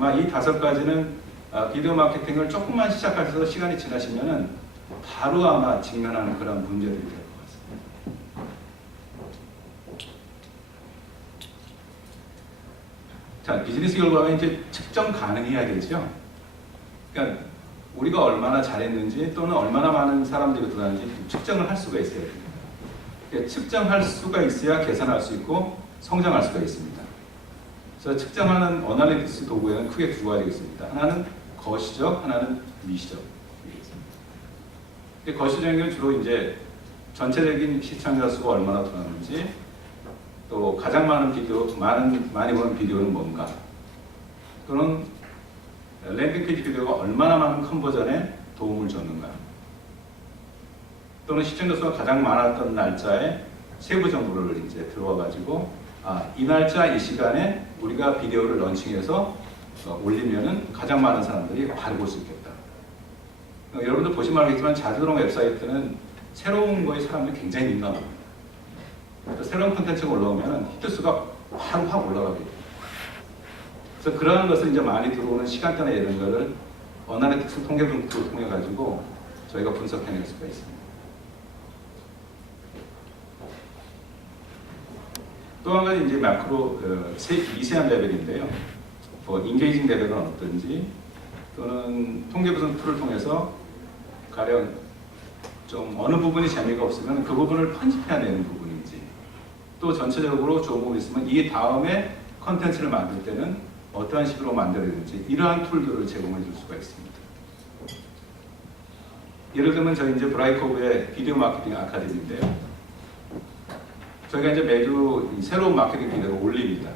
아마 이 5가지는 비디오 마케팅을 조금만 시작하셔서 시간이 지나시면은 바로 아마 직면하는 그런 문제들이 될 것 같습니다. 자, 비즈니스 결과가 이제 측정 가능해야 되죠. 그러니까 우리가 얼마나 잘했는지 또는 얼마나 많은 사람들이 들어왔는지 측정을 할 수가 있어야 돼요. 그러니까 측정할 수가 있어야 계산할 수 있고 성장할 수가 있습니다. 그래서 측정하는 어널리틱스 도구에는 크게 2가지가 있습니다. 하나는 거시적, 하나는 미시적. 거시적인 건 주로 이제 전체적인 시청자 수가 얼마나 들어왔는지, 또 가장 많은 비디오, 많이 보는 비디오는 뭔가, 또는 랜딩 페이지 비디오가 얼마나 많은 컨버전에 도움을 줬는가, 또는 시청자 수가 가장 많았던 날짜에 세부 정보를 이제 들어와가지고 이 날짜 이 시간에 우리가 비디오를 런칭해서 올리면은 가장 많은 사람들이 바로 볼 수 있겠다. 여러분들 보시면 알겠지만 자주드롱 웹사이트는 새로운 거에 사람들이 굉장히 민감합니다. 새로운 콘텐츠가 올라오면 히트수가 바로 확 올라가게 돼요. 그래서 그러한 것을 이제 많이 들어오는 시간대나 이런 거를 어나리틱스 통계 분석을 통해 가지고 저희가 분석해낼 수가 있습니다. 또 한 가지 이제 마크로 미세한 레벨인데요. 뭐 인게이징 레벨은 어떤지, 또는 통계 분석 툴을 통해서 가령 좀 어느 부분이 재미가 없으면 그 부분을 편집해야 되는 부분인지, 또 전체적으로 좋은 부분이 있으면 이 다음에 컨텐츠를 만들 때는 어떠한 식으로 만들어야 되는지, 이러한 툴들을 제공해 줄 수가 있습니다. 예를 들면 저희 이제 브라이커브의 비디오 마케팅 아카데미인데요. 저희가 이제 매주 새로운 마케팅 비디오를 올립니다.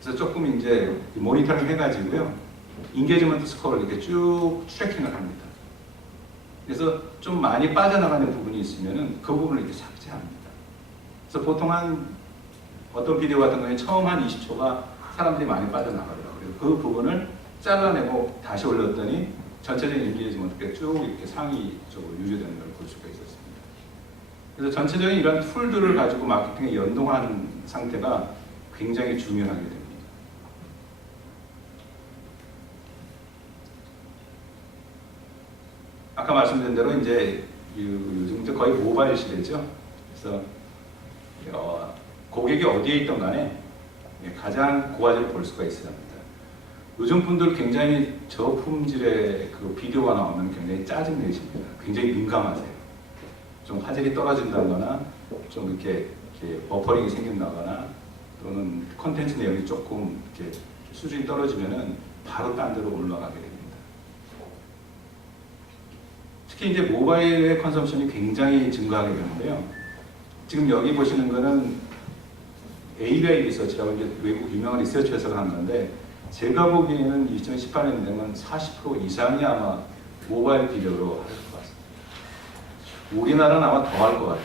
그래서 조금 이제 모니터링 해가지고요, 인게이지먼트 스코어를 이렇게 쭉 트래킹을 합니다. 그래서 좀 많이 빠져나가는 부분이 있으면은 그 부분을 이렇게 삭제합니다. 그래서 보통 어떤 비디오 같은 경우에 처음 한 20초가 사람들이 많이 빠져나가더라고요. 그 부분을 잘라내고 다시 올렸더니 전체적인 인게이지먼트가 쭉 이렇게 상위적으로 유지되는 걸 볼 수가 있었습니다. 그래서 전체적인 이런 툴들을 가지고 마케팅에 연동하는 상태가 굉장히 중요하게 됩니다. 아까 말씀드린 대로 이제 요즘 이제 거의 모바일 시대죠. 그래서 고객이 어디에 있던 간에 가장 고화질을 볼 수가 있어야 합니다. 요즘 분들 굉장히 저품질의 그 비디오가 나오면 굉장히 짜증내십니다. 굉장히 민감하세요. 좀 화질이 떨어진다거나 좀 이렇게 버퍼링이 생긴다거나 또는 콘텐츠 내용이 조금 이렇게 수준이 떨어지면은 바로 딴 데로 올라가게 됩니다. 특히 이제 모바일의 컨섬션이 굉장히 증가하게 되는데요. 지금 여기 보시는 거는 AI 리서치라고 이제 외국 유명한 리서치 회사가 한 건데, 제가 보기에는 2018년 되면 40% 이상이 아마 모바일 비디오로 할 것 같습니다. 우리나라는 아마 더 할 것 같아요.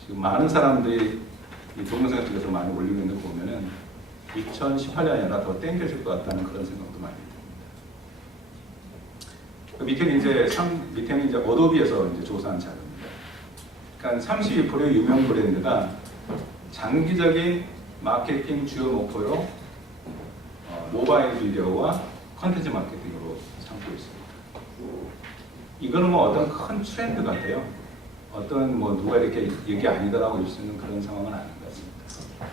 지금 많은 사람들이 이 동영상을 찍어서 많이 올리고 있는 거 보면은 2018년이 아니라 더 땡겨질 것 같다는 그런 생각도 많이 듭니다. 그 밑에는 이제 어도비에서 이제 조사한 자료입니다. 그러니까 32%의 유명 브랜드가 장기적인 마케팅 주요 목표로 모바일 비디오와 컨텐츠 마케팅으로 삼고 있습니다. 이거는 뭐 어떤 큰 트렌드 같아요. 어떤 뭐 누가 이렇게 이게 아니다라고 할 수 있는 그런 상황은 아닌 것 같습니다.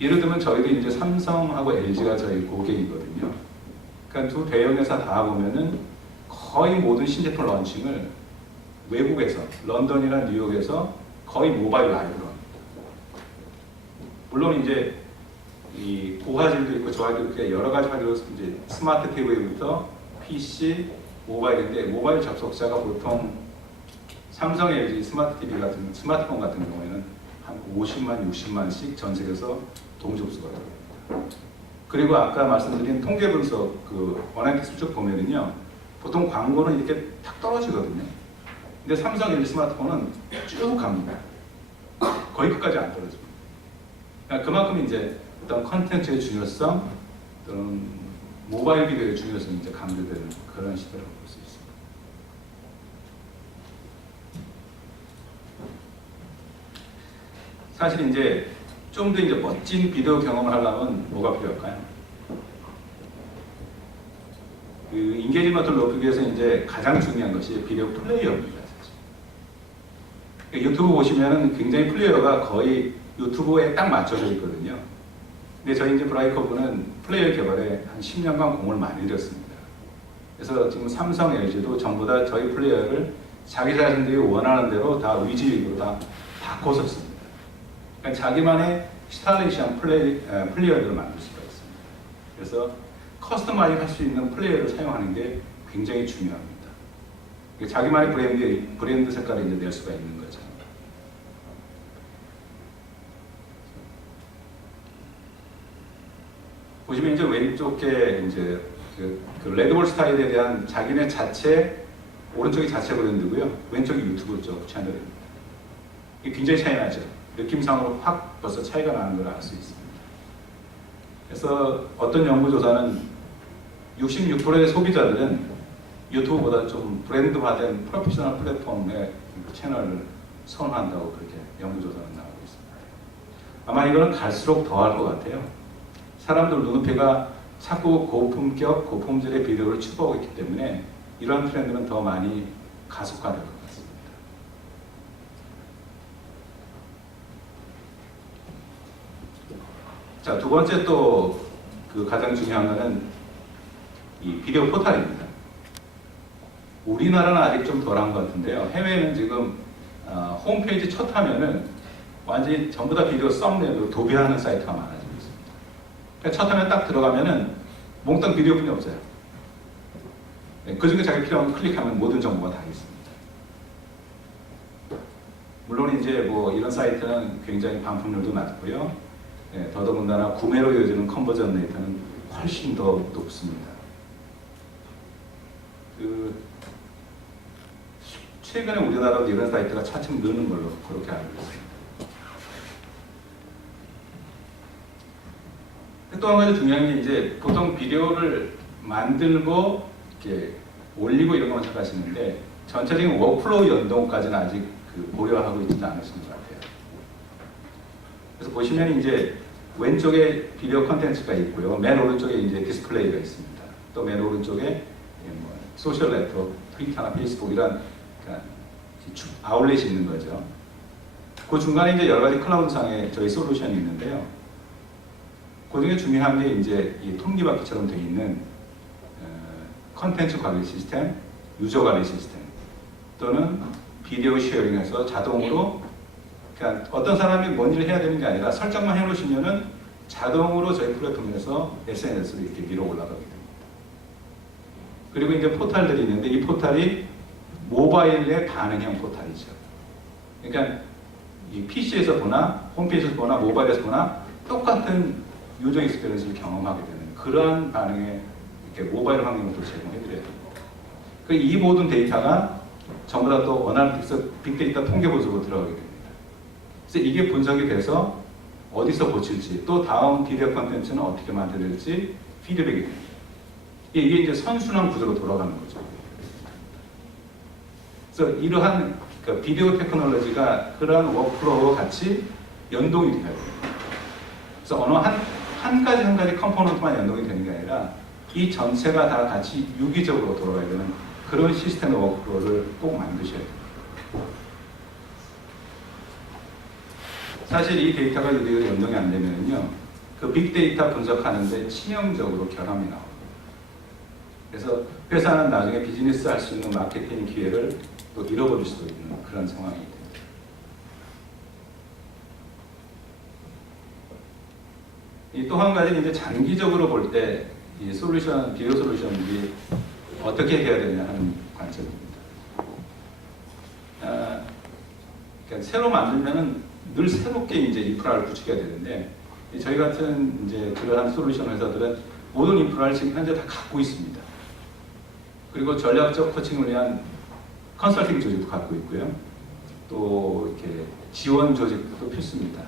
예를 들면 저희도 이제 삼성하고 LG가 저희 고객이거든요. 그러니까 두 대형 회사 다 보면은 거의 모든 신제품 런칭을 외국에서, 런던이나 뉴욕에서 거의 모바일 라이브로 합니다. 물론 이제 이 고화질도 있고 저화질도 있고 여러 가지 화질로 이제 스마트 TV부터 PC, 모바일인데, 모바일 접속자가 보통 삼성, LG 스마트폰 같은 경우에는 한 50만, 60만씩 전 세계에서 동접수가 됩니다. 그리고 아까 말씀드린 통계 분석 그 어나리틱스 쭉 보면은요, 보통 광고는 이렇게 탁 떨어지거든요. 근데 삼성, LG 스마트폰은 쭉 갑니다. 거의 끝까지 안 떨어집니다. 그러니까 그만큼 이제 어떤 컨텐츠의 중요성 또는 모바일 비디오의 중요성이 이제 강조되는 그런 시대라고 볼 수 있습니다. 사실 이제 좀 더 이제 멋진 비디오 경험을 하려면 뭐가 필요할까요? 그 인게이지먼트를 높이기 위해서 이제 가장 중요한 것이 비디오 플레이어입니다. 사실. 유튜브 보시면은 굉장히 플레이어가 거의 유튜브에 딱 맞춰져 있거든요. 근데 저희 이제 브라이커브는 플레이어 개발에 한 10년간 공을 많이 들였습니다. 그래서 지금 삼성, LG도 전부 다 저희 플레이어를 자기 자신들이 원하는 대로 다 위지위로 다 바꿔서 씁니다. 그러니까 자기만의 스타일리시한 플레이어들을 만들 수가 있습니다. 그래서 커스터마이징 할 수 있는 플레이어를 사용하는 게 굉장히 중요합니다. 자기만의 브랜드 색깔을 이제 낼 수가 있는 거죠. 보시면 이제 왼쪽에 이제 그 레드볼 스타일에 대한 자기네 자체, 오른쪽이 자체 브랜드고요. 왼쪽이 유튜브 쪽 채널입니다. 이게 굉장히 차이 나죠. 느낌상으로 확 벌써 차이가 나는 걸 알 수 있습니다. 그래서 어떤 연구조사는 66%의 소비자들은 유튜브보다 좀 브랜드화된 프로페셔널 플랫폼의 채널을 선호한다고 그렇게 연구조사는 나오고 있습니다. 아마 이거는 갈수록 더할 것 같아요. 사람들 눈높이가 자꾸 고품격, 고품질의 비디오를 추구하고 있기 때문에 이러한 트렌드는 더 많이 가속화될 것 같습니다. 자, 두 번째 또 그 가장 중요한 것은 이 비디오 포탈입니다. 우리나라는 아직 좀 덜한 것 같은데요. 해외는 지금 홈페이지 첫 화면은 완전히 전부 다 비디오 썸네일로 도배하는 사이트가 많아지고 있습니다. 그러니까 첫 화면 딱 들어가면은 몽땅 비디오뿐이 없어요. 그 중에 자기 필요한 거 클릭하면 모든 정보가 다 있습니다. 물론 이제 뭐 이런 사이트는 굉장히 반품률도 낮고요. 더더군다나 구매로 이어지는 컨버전 레이트는 훨씬 더 높습니다. 최근에 우리나라도 이런 사이트가 차츰 느는 걸로 그렇게 알고 있습니다. 또 한 가지 중요한 게 이제 보통 비디오를 만들고 이렇게 올리고 이런 것만 생각하시는데 전체적인 워크플로우 연동까지는 아직 고려하고 있지는 않으시는 것 같아요. 그래서 보시면 이제 왼쪽에 비디오 컨텐츠가 있고요. 맨 오른쪽에 이제 디스플레이가 있습니다. 또 맨 오른쪽에 뭐 소셜 네트워크, 트위터나 페이스북 이런 아울렛이 있는 거죠. 그 중간에 이제 여러 가지 클라우드상의 저희 솔루션이 있는데요. 그 중에 중요한 게 이제 이 톱니바퀴처럼 되어 있는 컨텐츠 관리 시스템, 유저 관리 시스템 또는 비디오 쉐어링해서 자동으로 그러니까 어떤 사람이 뭔 일을 해야 되는 게 아니라 설정만 해놓으시면은 자동으로 저희 플랫폼에서 SNS로 이렇게 밀어 올라가게 됩니다. 그리고 이제 포탈들이 있는데 이 포탈이 모바일의 반응형 포탈이죠. 그러니까 이 PC에서 보나 홈페이지에서 보나 모바일에서 보나 똑같은 유저 익스피리언스를 경험하게 되는 그러한 반응의 이렇게 모바일 환경을 제공해드려야 됩니다. 이 모든 데이터가 전부 다 또 어나리틱스 빅데이터 통계 분석으로 들어가게 됩니다. 그래서 이게 분석이 돼서 어디서 고칠지 또 다음 비디오 콘텐츠는 어떻게 만들어질지 피드백이 됩니다. 이게 이제 선순환 구조로 돌아가는 거죠. 그래서 이러한 비디오 테크놀로지가 그러한 워크플로우와 같이 연동이 돼야 돼요. 그래서 어느 한 가지 컴포넌트만 연동이 되는 게 아니라 이 전체가 다 같이 유기적으로 돌아가야 되는 그런 시스템의 워크플로우를 꼭 만드셔야 돼요. 사실 이 데이터가 유기적으로 연동이 안 되면요, 그 빅데이터 분석하는데 치명적으로 결함이 나옵니다. 그래서 회사는 나중에 비즈니스 할 수 있는 마케팅 기회를 또 잃어버릴 수도 있는 그런 상황이 됩니다. 또 한 가지는 이제 장기적으로 볼 때 이 솔루션, 비디오 솔루션들이 어떻게 해야 되냐 하는 관점입니다. 그러니까 새로 만들면은 늘 새롭게 이제 인프라를 구축해야 되는데 저희 같은 이제 그러한 솔루션 회사들은 모든 인프라를 지금 현재 다 갖고 있습니다. 그리고 전략적 코칭을 위한 컨설팅 조직도 갖고 있고요. 또 이렇게 지원 조직도 필수입니다.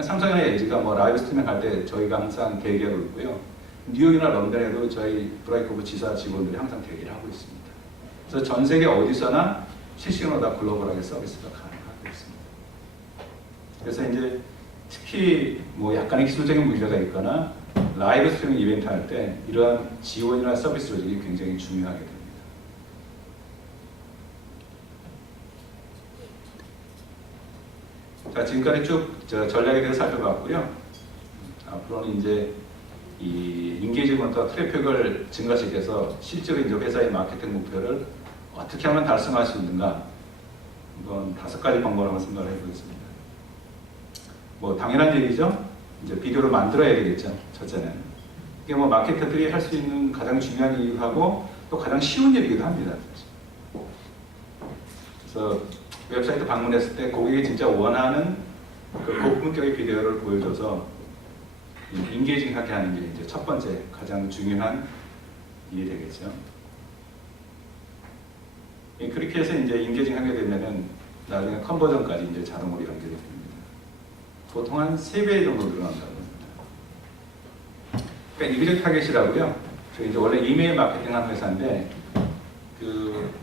삼성이나 LG가 뭐 라이브 스트리밍 할 때 저희가 항상 대기하고 있고요. 뉴욕이나 런던에도 저희 브라이커브 지사 직원들이 항상 대기를 하고 있습니다. 그래서 전 세계 어디서나 실시간으로 다 글로벌하게 서비스가 가능하고 있습니다. 그래서 이제 특히 뭐 약간의 기술적인 문제가 있거나 라이브 스트리밍 이벤트 할 때 이러한 지원이나 서비스 로직이 굉장히 중요하게 됩니다. 자, 지금까지 쭉 전략에 대해서 살펴봤고요. 앞으로는 이제 이 인게이지먼트와 트래픽을 증가시켜서 실제로 이제 회사의 마케팅 목표를 어떻게 하면 달성할 수 있는가, 이건 5가지 방법을 한번 생각을 해보겠습니다. 뭐 당연한 얘기죠. 이제 비디오를 만들어야 되겠죠. 첫째는 이게 뭐 마케터들이 할 수 있는 가장 중요한 일이기도 하고 또 가장 쉬운 일이기도 합니다. 그래서 웹사이트 방문했을 때 고객이 진짜 원하는 그 고품격의 비디오를 보여줘서 인게이징하게 하는 게 이제 첫 번째 가장 중요한 일이 되겠죠. 그렇게 해서 이제 인게이징하게 되면은 나중에 컨버전까지 이제 자동으로 연결이 됩니다. 보통 한 3배 정도 늘어난다고 합니다. 그러니까 이그젝 타겟이라고요. 저희 이제 원래 이메일 마케팅 하는 회사인데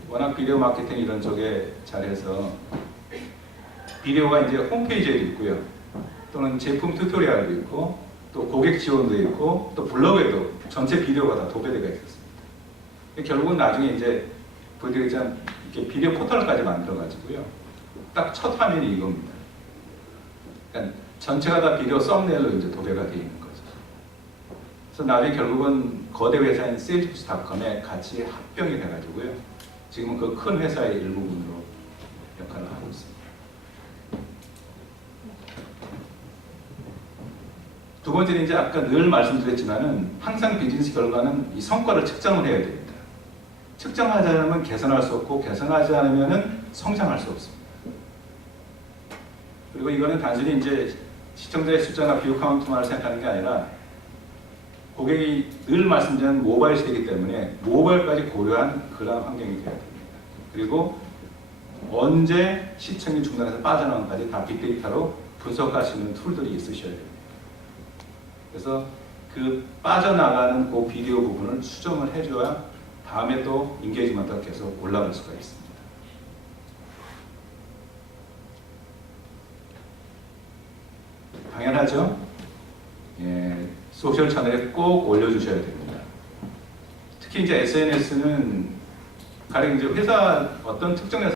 워낙 비디오 마케팅 이런 쪽에 잘해서 비디오가 이제 홈페이지에도 있고요. 또는 제품 튜토리얼도 있고 또 고객 지원도 있고 또 블로그에도 전체 비디오가 다 도배되어 있었습니다. 결국은 나중에 이제 보여드리자면 이렇게 비디오 포털까지 만들어 가지고요. 딱 첫 화면이 이겁니다. 그러니까 전체가 다 비디오 썸네일로 이제 도배가 되어 있는 거죠. 그래서 나중에 결국은 거대 회사인 세일즈부스.com에 같이 합병이 돼가지고요. 지금은 그 큰 회사의 일부분으로 역할을 하고 있습니다. 두 번째는 이제 아까 늘 말씀드렸지만은 항상 비즈니스 결과는 이 성과를 측정을 해야 됩니다. 측정하지 않으면 개선할 수 없고 개선하지 않으면은 성장할 수 없습니다. 그리고 이거는 단순히 이제 시청자의 숫자나 뷰 카운트만을 생각하는 게 아니라 고객이 늘 말씀드린 모바일 시대이기 때문에 모바일까지 고려한 그런 환경이 되어야 됩니다. 그리고 언제 시청이 중단해서 빠져나온까지 다 빅데이터로 분석할 수 있는 툴들이 있으셔야 됩니다. 그래서 그 빠져나가는 그 비디오 부분을 수정을 해줘야 다음에 또 인게이지먼트가 계속 올라갈 수가 있습니다. 당연하죠. 예, 소셜 채널에 꼭 올려주셔야 됩니다. 특히 이제 SNS는 가령 이제 회사 어떤 특정 회사